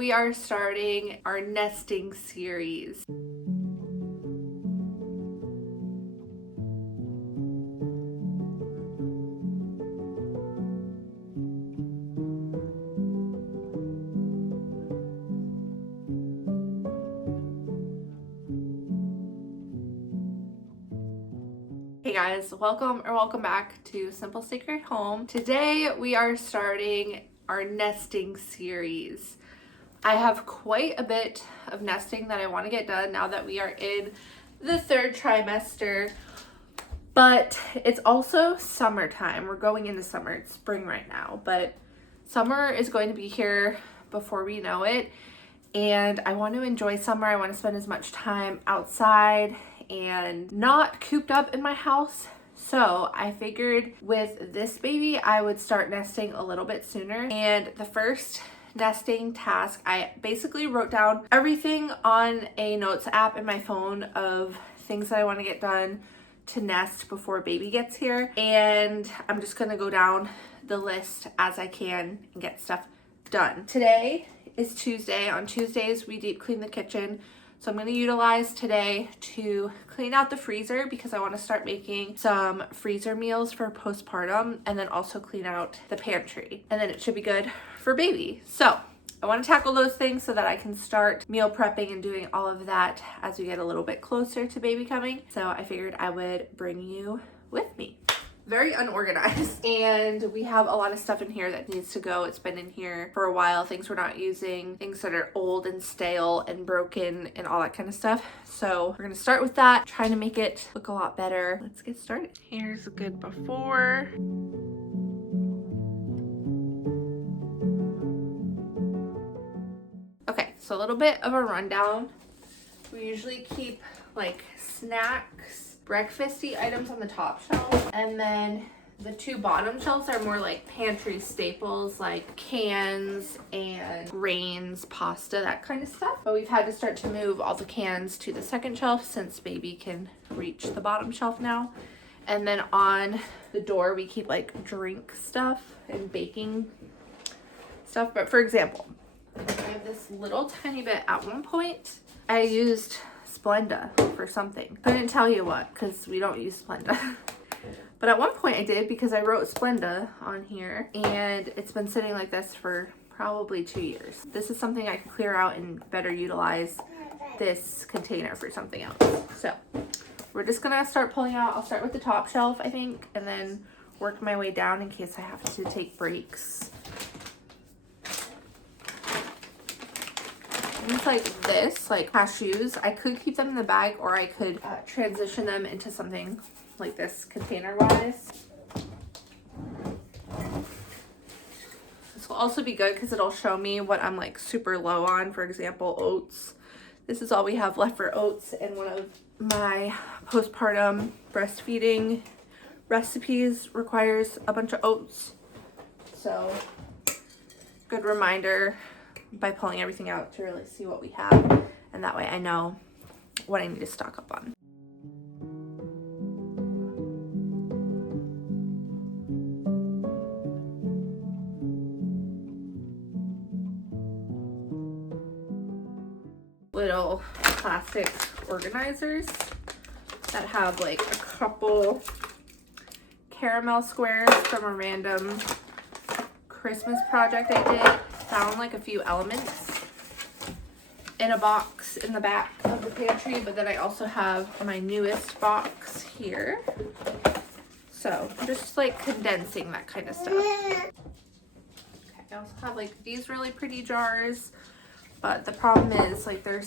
we are starting our nesting series. Hey guys, welcome back to Simple Sacred Home. Today we are starting our nesting series. I have quite a bit of nesting that I want to get done now that we are in the third trimester, but it's also summertime. We're going into summer. It's spring right now, but summer is going to be here before we know it, and I want to enjoy summer. I want to spend as much time outside and not cooped up in my house. So I figured with this baby, I would start nesting a little bit sooner. And the first nesting task, I basically wrote down everything on a notes app in my phone of things that I want to get done to nest before baby gets here. And I'm just gonna go down the list as I can and get stuff done. Today is Tuesday. On Tuesdays, we deep clean the kitchen. So I'm going to utilize today to clean out the freezer because I want to start making some freezer meals for postpartum, and then also clean out the pantry. And then it should be good for baby. So I want to tackle those things so that I can start meal prepping and doing all of that as we get a little bit closer to baby coming. So I figured I would bring you with me. Very unorganized, and we have a lot of stuff in here that needs to go. It's been in here for a while, things we're not using, things that are old and stale and broken and all that kind of stuff. So we're gonna start with that, trying to make it look a lot better. Let's get started. Here's a good before. Okay, so a little bit of a rundown. We usually keep like snacks, breakfasty items on the top shelf, and then the two bottom shelves are more like pantry staples like cans and grains, pasta, that kind of stuff. But we've had to start to move all the cans to the second shelf since baby can reach the bottom shelf now. And then on the door we keep like drink stuff and baking stuff. But for example, I have this little tiny bit. At one point I used Splenda for something. Couldn't tell you what because we don't use Splenda. But at one point I did because I wrote Splenda on here, and it's been sitting like this for probably 2 years. This is something I can clear out and better utilize this container for something else. So we're just gonna start pulling out. I'll start with the top shelf, I think, and then work my way down in case I have to take breaks. Things like this, like cashews, I could keep them in the bag, or I could transition them into something like this container wise. This will also be good because it'll show me what I'm like super low on. For example, oats. This is all we have left for oats, and one of my postpartum breastfeeding recipes requires a bunch of oats. So good reminder by pulling everything out to really see what we have, and that way I know what I need to stock up on. Little plastic organizers that have like a couple caramel squares from a random Christmas project I did. Found like a few elements in a box in the back of the pantry, but then I also have my newest box here. So just like condensing that kind of stuff. Okay, I also have like these really pretty jars, but the problem is like I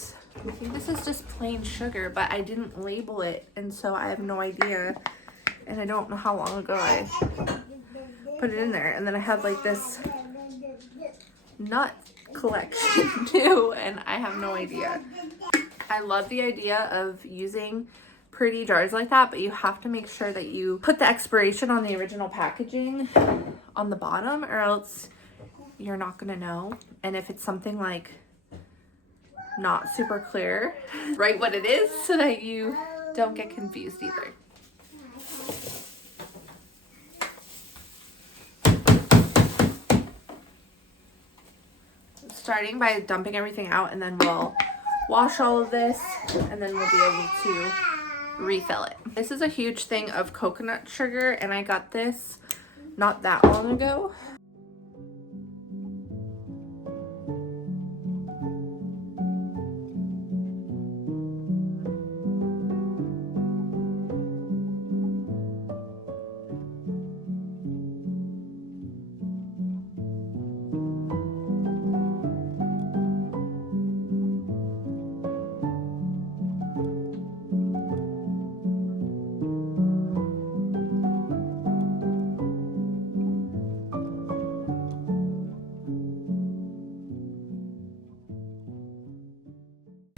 think this is just plain sugar, but I didn't label it, and so I have no idea, and I don't know how long ago I put it in there. And then I have like this nut collection too, and I have no idea. I love the idea of using pretty jars like that, but you have to make sure that you put the expiration on the original packaging on the bottom, or else you're not gonna know. And if it's something like not super clear, write what it is so that you don't get confused either. starting by dumping everything out, and then we'll wash all of this, and then we'll be able to refill it. This is a huge thing of coconut sugar, and I got this not that long ago.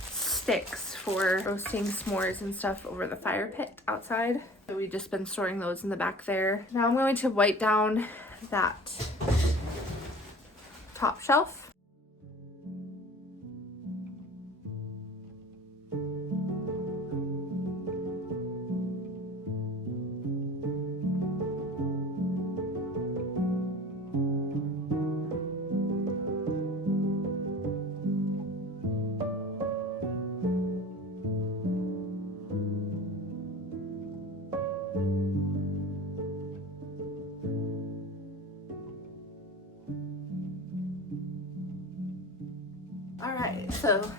Sticks for roasting s'mores and stuff over the fire pit outside. So we've just been storing those in the back there. Now I'm going to wipe down that top shelf. Alright, so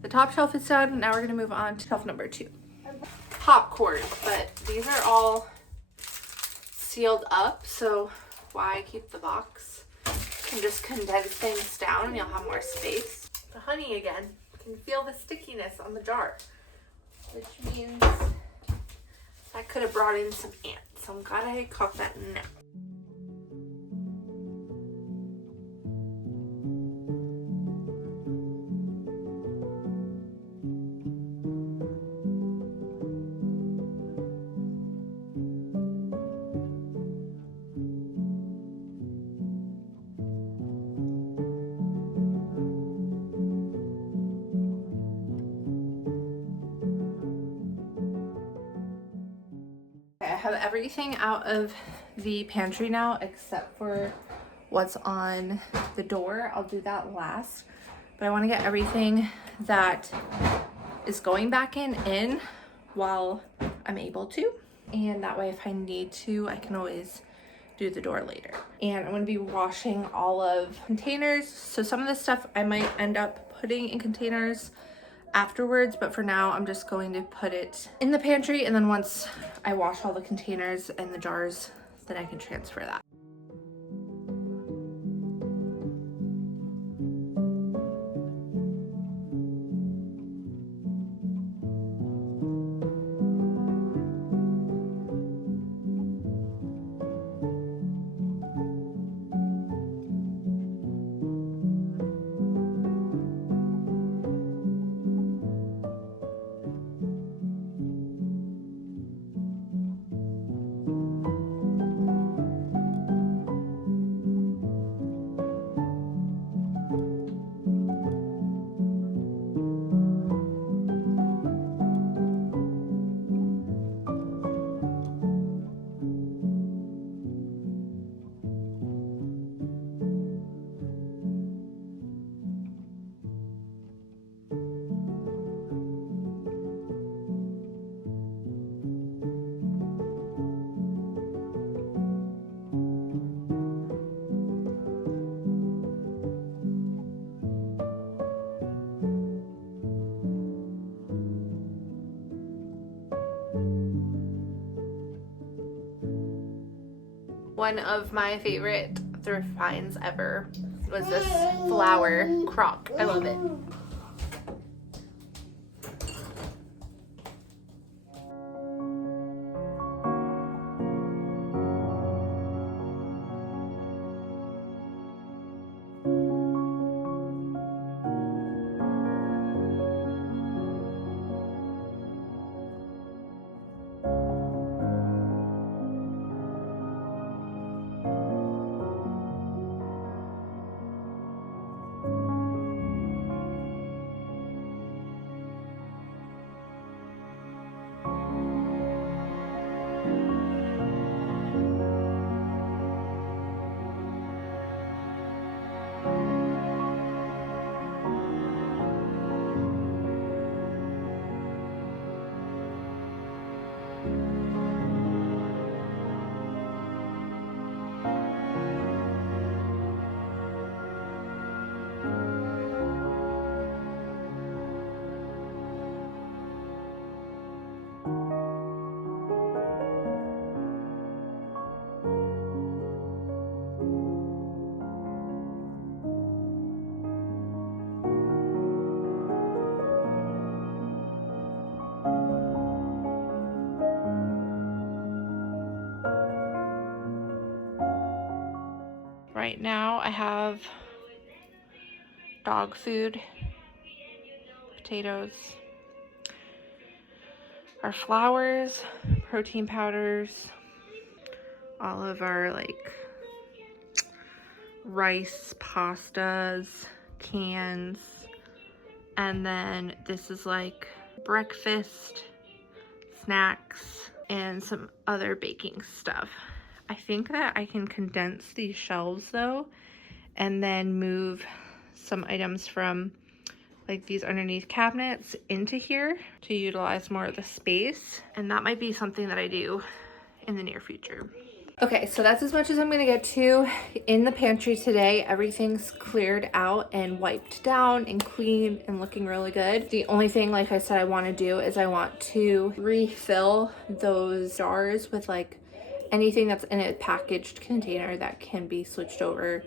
the top shelf is done. Now we're going to move on to shelf number 2. Popcorn, but these are all sealed up, so why keep the box? You can just condense things down and you'll have more space. The honey again, you can feel the stickiness on the jar, which means I could have brought in some ants, so I'm glad I caught that now. I have everything out of the pantry now except for what's on the door. I'll do that last, but I want to get everything that is going back in while I'm able to, and that way if I need to I can always do the door later. And I'm going to be washing all of containers, so some of this stuff I might end up putting in containers afterwards, but for now I'm just going to put it in the pantry, and then once I wash all the containers and the jars, then I can transfer that. One of my favorite thrift finds ever was this flower crock. I love it. right now I have dog food, potatoes, our flours, protein powders, all of our like rice, pastas, cans, and then this is like breakfast, snacks, and some other baking stuff. I think that I can condense these shelves though, and then move some items from like these underneath cabinets into here to utilize more of the space. And that might be something that I do in the near future. Okay, so that's as much as I'm gonna get to in the pantry today. Everything's cleared out and wiped down and clean and looking really good. The only thing, like I said, I wanna do is I want to refill those jars with like anything that's in a packaged container that can be switched over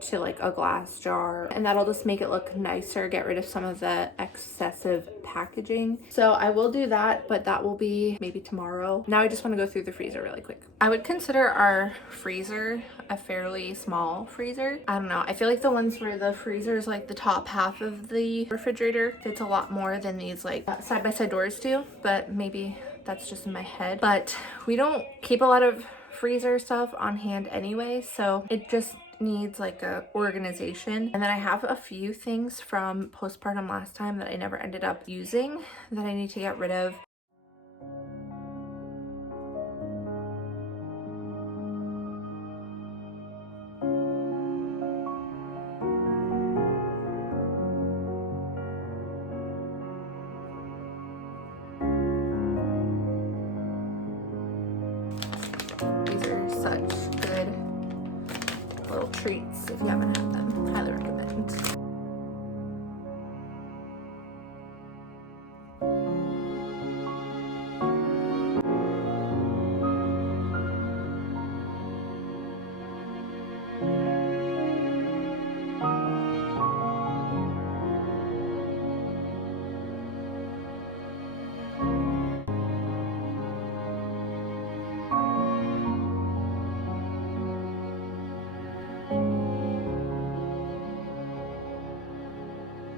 to like a glass jar, and that'll just make it look nicer, get rid of some of the excessive packaging. So I will do that, but that will be maybe tomorrow. Now I just want to go through the freezer really quick. I would consider our freezer a fairly small freezer. I don't know, I feel like the ones where the freezer is like the top half of the refrigerator fits a lot more than these like side-by-side doors do, but maybe that's just in my head. But we don't keep a lot of freezer stuff on hand anyway, so it just needs like a organization. And then I have a few things from postpartum last time that I never ended up using that I need to get rid of. These are such good little treats. If you haven't had them, highly recommend.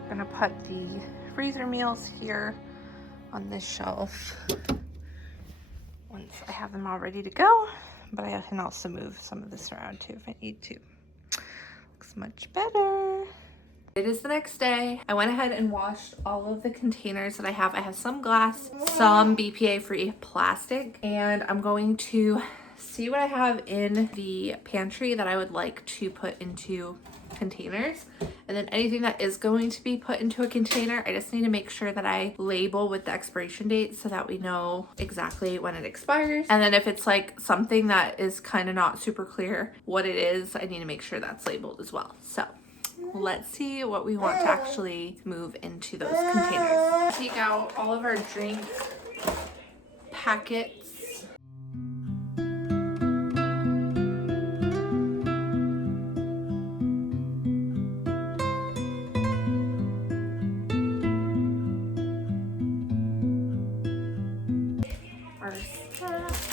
I'm gonna put the freezer meals here on this shelf once I have them all ready to go, but I can also move some of this around too if I need to. Looks much better. It is the next day. I went ahead and washed all of the containers that I have. I have some glass, some BPA free plastic, and I'm going to see what I have in the pantry that I would like to put into containers. And then anything that is going to be put into a container, I just need to make sure that I label with the expiration date so that we know exactly when it expires. And then if it's like something that is kind of not super clear what it is, I need to make sure that's labeled as well. So let's see what we want to actually move into those containers. Take out all of our drink packets. Our snacks.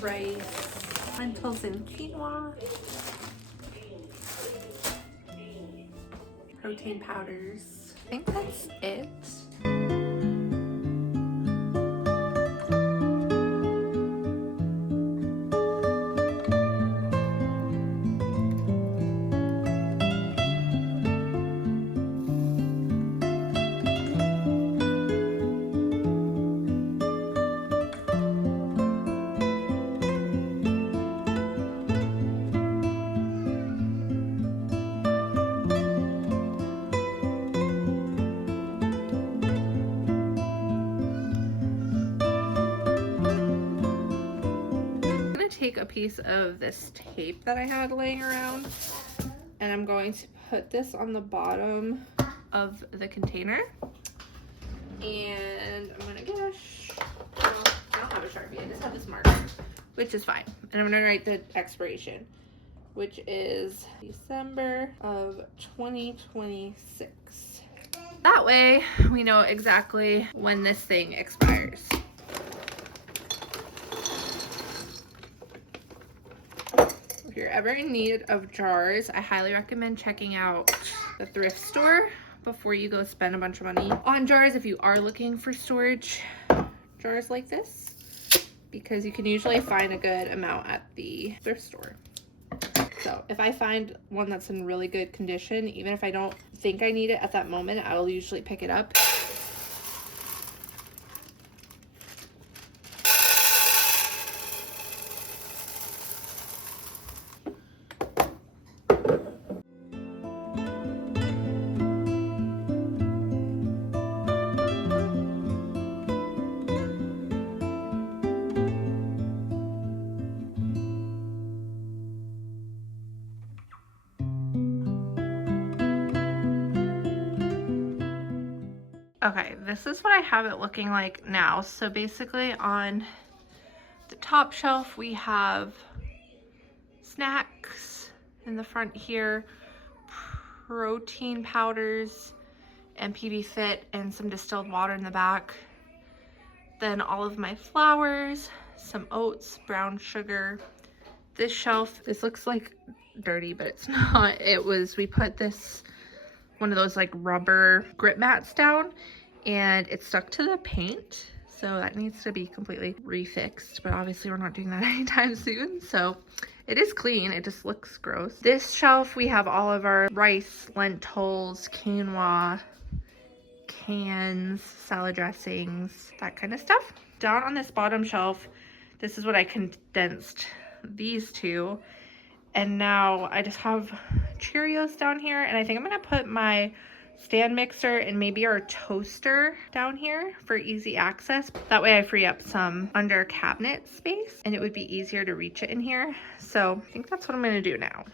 Rice, lentils and quinoa, protein powders. I think that's it. Take a piece of this tape that I had laying around, and I'm going to put this on the bottom of the container, and I'm gonna get I don't have a Sharpie, I just have this marker, which is fine, and I'm gonna write the expiration, which is December of 2026. That way we know exactly when this thing expires. If you're ever in need of jars, I highly recommend checking out the thrift store before you go spend a bunch of money on jars if you are looking for storage jars like this, because you can usually find a good amount at the thrift store. So if I find one that's in really good condition, even if I don't think I need it at that moment, I'll usually pick it up. Okay, this is what I have it looking like now. So basically on the top shelf, we have snacks in the front here, protein powders and PB Fit, and some distilled water in the back. Then all of my flours, some oats, brown sugar. This shelf, this looks like dirty, but it's not. We put this, one of those like rubber grip mats down, and it stuck to the paint. So that needs to be completely refixed, but obviously we're not doing that anytime soon. So it is clean, it just looks gross. This shelf, we have all of our rice, lentils, quinoa, cans, salad dressings, that kind of stuff. Down on this bottom shelf, this is what I condensed these two. And now I just have Cheerios down here, and I think I'm gonna put my stand mixer and maybe our toaster down here for easy access. That way I free up some under cabinet space and it would be easier to reach it in here. So I think that's what I'm gonna do now.